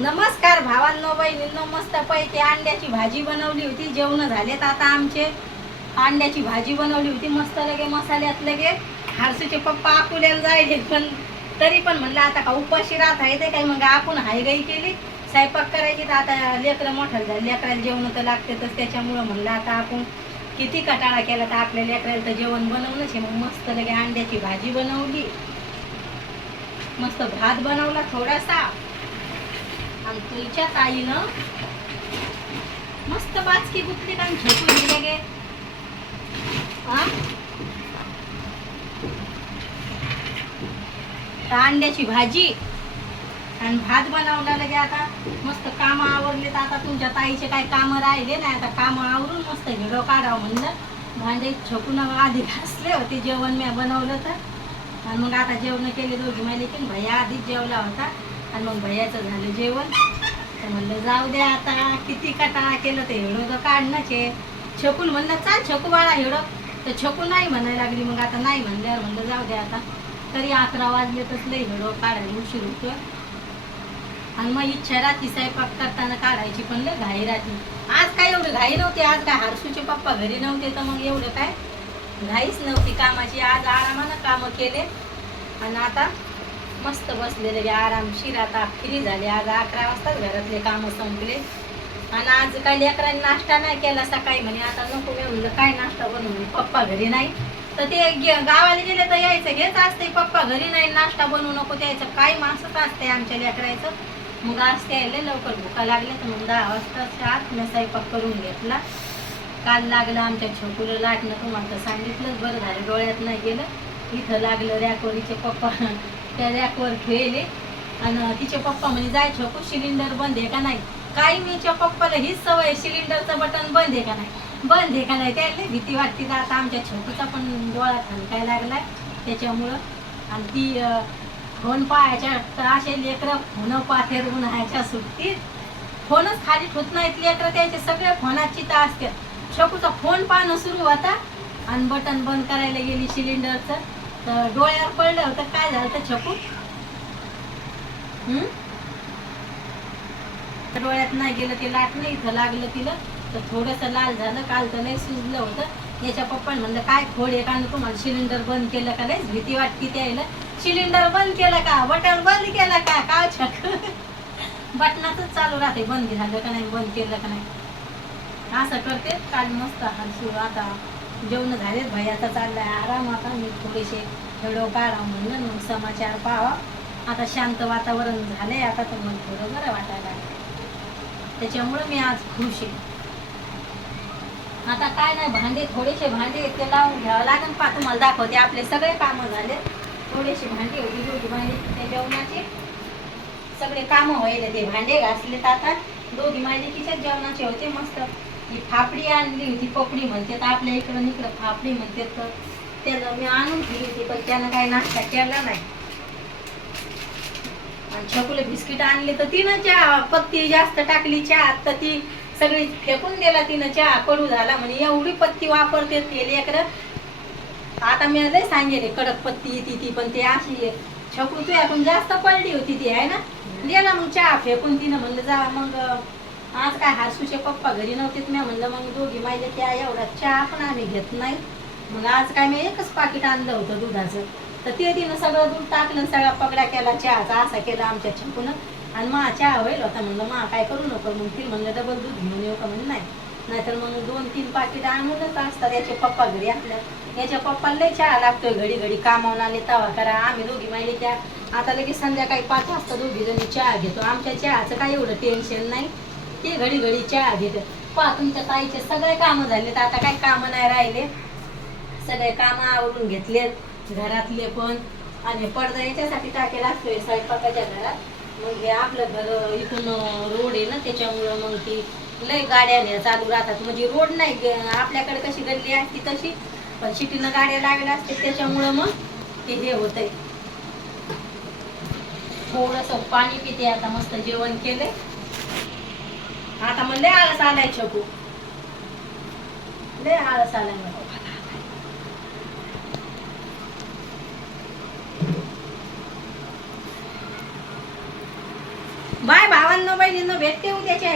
नमस्कार भावांनो बहिणींनो मस्त पैकी अंड्याची भाजी बनवली होती. जेवण झालेत आता आमचे. अंड्याची भाजी बनवली होती. मस्त लगे मसाल्यात लगे. हारसूचे पप्पा आकुल्याला जायचे पण तरी पण म्हणलं आता का उपाशी राहत आहे ते काही मग आपण हायगाई केली. स्वयंपाक करायची तर आता लेकरं मोठं झालं. लेकराला जेवण तर लागतेच त्याच्यामुळं म्हणलं आता आपण किती कटाळा केला तर आपल्या लेकराला तर जेवण बनवणंच आहे. मग मस्त लगे अंड्याची भाजी बनवली. मस्त भात बनवला थोडासा. आणि तुमच्या ताईनं मस्त बाचकी गुतली आणि झोपून दिले गे. अंड्याची भाजी आणि भात बनवला लगे आता. मस्त काम आवरले तर आता तुमच्या ताईचे काय काम राहिले नाही आता काम आवरून मस्त हिडो काढावं म्हणलं. भांडे छोकून आधी घासले होते जेवण मी बनवलं तर आणि मग आता जेवण केले दोघी माहिती की भैया आधीच जेवला होता. आणि मग भैयाचं झालं जेवण. तर म्हणलं जाऊ द्या आता किती कटाळा केलं ते हेडो तर काढणंच छकून म्हणलं चाल छकू बाळा हेडो तर छकू नाही म्हणायला लागली मग आता नाही म्हणल्यावर म्हणलं जाऊ द्या आता. तरी अकरा वाजले तसले लई हेडो काढायला उशीर होतो आणि मग इच्छा राहती स्वयंपाक करताना काढायची पण लय घाई राहती. आज काय एवढं घाई नव्हती आज काय हर्षूचे पप्पा घरी नव्हते तर मग एवढं काय? घाईच नव्हती कामाची. आज आरामानं कामं केले. आणि आता मस्त बसलेले आरामशीर आता फ्री झाले. आज अकरा वाजताच घरातले कामं संपले. आणि आज काही लेकरांनी नाश्ता नाही केला सकाळी म्हणे आता नको मी म्हणलं काय नाश्ता बनवून पप्पा घरी नाही. तर ते गे- गावाला गेले तर यायचं हेच असते पप्पा घरी नाही नाश्ता बनवू नको द्यायचं काय माणसंच असते आमच्या लेकरायचं. मग आज ते लवकर भुका लागले तर मग दहा वाजता आत मी स्वयंपाक करून घेतला. काल लागलं आमच्या छोकूला लाटणं तुम्हाला तर सांगितलंच बरं झालं डोळ्यात नाही गेलं. इथं लागलं रॅकोरीचे पप्पा. त्या रॅकवर खेळले आणि तिचे पप्पा म्हणे जायचं छोकू सिलेंडर बंद आहे का नाही? काही मीच्या पप्पाला हीच सवय आहे, सिलेंडरचं बटन बंद आहे का नाही? बंद आहे का नाही? त्याला भीती वाटते तर आता आमच्या छोटीचा पण डोळा थंकाय लागलाय त्याच्यामुळं. आणि ती फोन पाहायच्या तर असे लेकरं फोन पाथेर उन्हाळ्याच्या सुट्टीत. फोनच खाली ठोत नाहीत लेकरं त्याचे सगळे फोनाची तर असतात. छोकूचा फोन पाहणं सुरू होता. आणि बटन बंद करायला गेली सिलेंडरचं तर डोळ्यावर पडलं होतं काय झालं? तर छकू. हम्म? डोळ्यात नाही गेलं ते लाटणं इथं लागलं तिला. तर थोडंसं लाल झालं काल तर नाही सुजलं होतं. याच्या पप्पा म्हणलं काय खोड आहे का तुम्हाला? सिलेंडर बंद केलं का नाही भीती वाटते त्याला सिलेंडर बंद केलं का? बटन बंद केलं का? काय छक. बटनातच चालू राहते. बंद झालं का नाही? बंद केलं का नाही? असं करते. काल मस्त हसू आता जेवण झालेच भाई आता चाललाय आराम आता मी थोडेसे व्हिडिओ काढा म्हणून मग समाचार पाहा आता शांत वातावरण झाले आता तर मग थोडं बरं वाटायला त्याच्यामुळं मी आज खुश आहे. आता काय नाही भांडे थोडेसे भांडे ते लावून घ्यावं लागेल. पा तुम्हाला दाखवते आपले सगळे कामं झाले. थोडेसे भांडे होती छोटी भांडे ते जेवणाचे. सगळे कामं व्हायले ते भांडे घासलेत आता. दोघी माझे मालिकीच्याच जेवणाचे होते मस्त. ही फाफडी आणली होती पपडी म्हणते तर आपल्या इकडं इकडं फाफडी म्हणते तर त्याला मी आणून ठेवली होती पण त्यानं काही नाश्ता केला नाही. आणि छकुले बिस्किट आणले तर तिनं चहा पत्ती जास्त टाकली चहा तर ती सगळी फेकून दिला तिनं चहा कडू झाला म्हणे एवढी पत्ती वापरते ते लेकरं. आता मी लय सांगेल कडक पत्ती येते ती पण ते अशी आहे. छकू तू आपण जास्त पडली होती ती आहे ना? दिला मग चहा फेकून तिनं म्हणलं जा मग काय हारसूचे पप्पा घरी नव्हते मी म्हणलं मग दोघी माहिले त्या एवढा चहा पण आम्ही घेत नाही. मग आज काय मी एकच पाकिट आणलं होतं दुधाचं. तर ते तिनं सगळं दूध टाकलं सगळा पगडा केला चहाचा असा केला आमच्या छपून आणि मा चहा होईल होता म्हणलं मा काय करू नको. मग ती म्हणलं डबल दूध घेऊन येऊ का? म्हणून नाही. नाहीतर मग दोन तीन पाकिट आणूनच असतात याचे पप्पा घरी आपल्या. याच्या पप्पाला लय चहा लागतोय घडी घडी कामावून आले तवा करा. आम्ही दोघी माहिले त्या आता लगेच संध्याकाळी पाच वाजता दोघी जणी चहा घेतो. आमच्या चहाचं काय एवढं टेन्शन नाही. ते घडी घडी चहा घेत पहा तुमच्या ताईचे सगळे कामं झाले आता काही कामं नाही राहिले. सगळे कामं आवडून घेतलेत. घरातले पण. आणि पडदा याच्यासाठी टाकेला असतोय स्वयंपाकाच्या घरात. मग हे आपलं घर इथून रोड आहे ना त्याच्यामुळं मग ती लय गाड्या चालू राहतात. म्हणजे रोड नाही आपल्याकडे कशी गल्ली असती तशी पण शिटीनं गाड्या लागल्या असते त्याच्यामुळं मग ते हे होतंय. थोडस पाणी पिते आता मस्त जेवण केलंय. आता मग लय आळस आलाय छकू. लय आळस आलाय मला. बाय भावांनो भेटते उद्याच्या